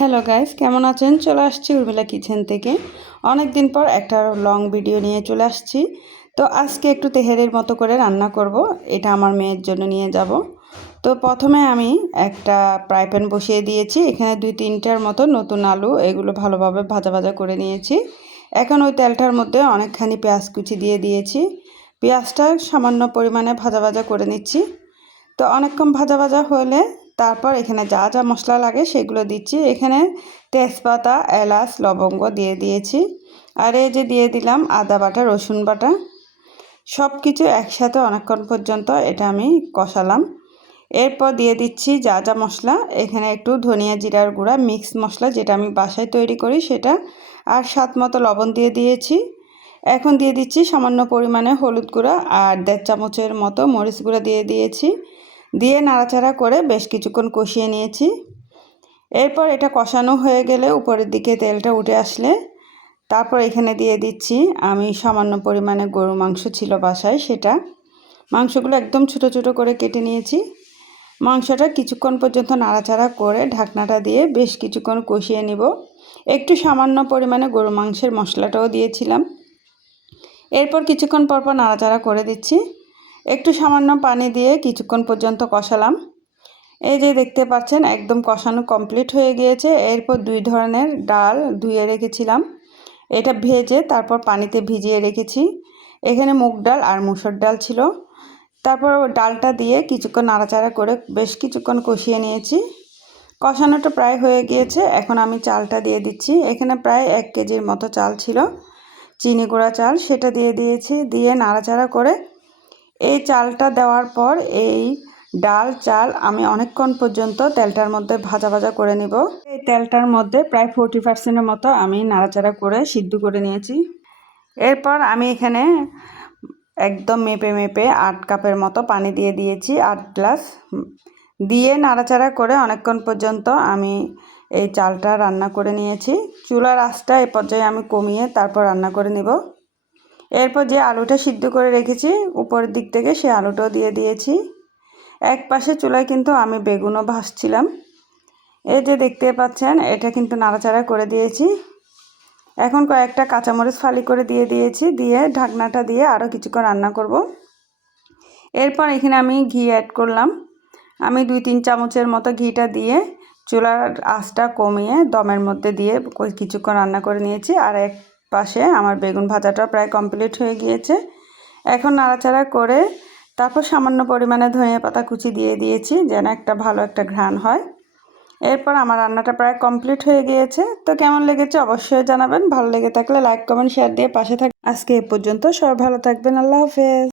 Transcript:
Hello guys, কেমন আছেন? চলে আসছি উর্মিলা কিচেন থেকে। অনেক দিন পর একটা লং ভিডিও নিয়ে চলে আসছি। তো আজকে একটু তেহারির মতো করে রান্না করব। এটা আমার মেয়ের জন্য নিয়ে যাব। তো প্রথমে আমি একটা ফ্রাই প্যান বসিয়ে দিয়েছি। এখানে 2-3টার মতো নতুন আলু, এগুলো ভালোভাবে ভাজা ভাজা করে নিয়েছি। এখন ওই তেলটার মধ্যে অনেকখানি পেঁয়াজ কুচি দিয়ে দিয়েছি। পেঁয়াজটা সামান্য পরিমাণে ভাজা ভাজা করে নিচ্ছি। তো অনেকক্ষণ ভাজা ভাজা হলে তারপর এখানে যা যা মশলা লাগে সেগুলো দিচ্ছি। এখানে তেজপাতা, এলাচ, লবঙ্গ দিয়ে দিয়েছি। আর এই যে দিয়ে দিলাম আদা বাটা, রসুন বাটা, সব কিছু একসাথে অনেকক্ষণ পর্যন্ত এটা আমি কষালাম। এরপর দিয়ে দিচ্ছি যা যা মশলা। এখানে একটু ধনিয়া জিরার গুঁড়া, মিক্স মশলা যেটা আমি বাসায় তৈরি করি সেটা, আর স্বাদ মতো লবণ দিয়ে দিয়েছি। এখন দিয়ে দিচ্ছি সামান্য পরিমাণে হলুদ গুঁড়া আর 1.5 চামচের মতো মরিচ গুঁড়া দিয়ে দিয়েছি। দিয়ে নাড়াচাড়া করে বেশ কিছুক্ষণ কষিয়ে নিয়েছি। এরপর এটা কষানো হয়ে গেলে উপরের দিকে তেলটা উঠে আসলে তারপর এখানে দিয়ে দিচ্ছি আমি সামান্য পরিমাণে গরু মাংস ছিল বাসায়, সেটা মাংসগুলো একদম ছোট ছোট করে কেটে নিয়েছি। মাংসটা কিছুক্ষণ পর্যন্ত নাড়াচাড়া করে ঢাকনাটা দিয়ে বেশ কিছুক্ষণ কষিয়ে নিব। একটু সামান্য পরিমাণে গরু মাংসের মশলাটাও দিয়েছিলাম। এরপর কিছুক্ষণ পরপর নাড়াচাড়া করে দিচ্ছি। একটু সামান্য পানি দিয়ে কিছুক্ষণ পর্যন্ত কষালাম। এই যে দেখতে পাচ্ছেন একদম কষানো কমপ্লিট হয়ে গিয়েছে। এরপর 2 ধরনের ডাল ধুয়ে রেখেছিলাম, এটা ভেজে তারপর পানিতে ভিজিয়ে রেখেছি। এখানে মুগ ডাল আর মুসুর ডাল ছিল। তারপর ডালটা দিয়ে কিছুক্ষণ নাড়াচাড়া করে বেশ কিছুক্ষণ কষিয়ে নিয়েছি। কষানোটা প্রায় হয়ে গিয়েছে। এখন আমি চালটা দিয়ে দিচ্ছি। এখানে প্রায় 1 কেজির মতো চাল ছিল, চিনি গুঁড়া চাল, সেটা দিয়ে দিয়েছি। দিয়ে নাড়াচাড়া করে এই চালটা দেওয়ার পর এই ডাল চাল আমি অনেকক্ষণ পর্যন্ত তেলটার মধ্যে ভাজা ভাজা করে নিব। এই তেলটার মধ্যে প্রায় 40%-এর মতো আমি নাড়াচাড়া করে সিদ্ধ করে নিয়েছি। এরপর আমি এখানে একদম মেপে মেপে 8 কাপের মতো পানি দিয়ে দিয়েছি, 8 গ্লাস দিয়ে নাড়াচাড়া করে অনেকক্ষণ পর্যন্ত আমি এই চালটা রান্না করে নিয়েছি। চুলার আঁচটা এই পর্যায়ে আমি কমিয়ে তারপর রান্না করে নেব। এরপর যে আলুটা সিদ্ধ করে রেখেছি উপরের দিক থেকে সে আলুটাও দিয়ে দিয়েছি। এক পাশে চুলায় কিন্তু আমি বেগুনও ভাজছিলাম। এই যে দেখতে পাচ্ছেন এটা কিন্তু নাড়াচাড়া করে দিয়েছি। এখন কয়েকটা কাঁচামরিচ ফালি করে দিয়ে দিয়েছি। দিয়ে ঢাকনাটা দিয়ে আরও কিছুক্ষণ রান্না করব। এরপর এখানে আমি ঘি অ্যাড করলাম। আমি 2-3 চামচের মতো ঘিটা দিয়ে চুলার আঁচটা কমিয়ে দমের মধ্যে দিয়ে কিছুক্ষণ রান্না করে নিয়েছি। আর এক পাশে আমার বেগুন ভাজাটা প্রায় কমপ্লিট হয়ে গিয়েছে। এখন নাড়াচাড়া করে তারপর সামান্য পরিমাণে ধনিয়া পাতা কুচি দিয়ে দিয়েছি যেন একটা ভালো একটা ঘ্রাণ হয়। এরপর আমার রান্নাটা প্রায় কমপ্লিট হয়ে গিয়েছে। তো কেমন লেগেছে অবশ্যই জানাবেন। ভালো লেগে থাকলে লাইক, কমেন্ট, শেয়ার দিয়ে পাশে থাকবেন। আজকে এ পর্যন্ত, সবাই ভালো থাকবেন। আল্লাহ হাফেজ।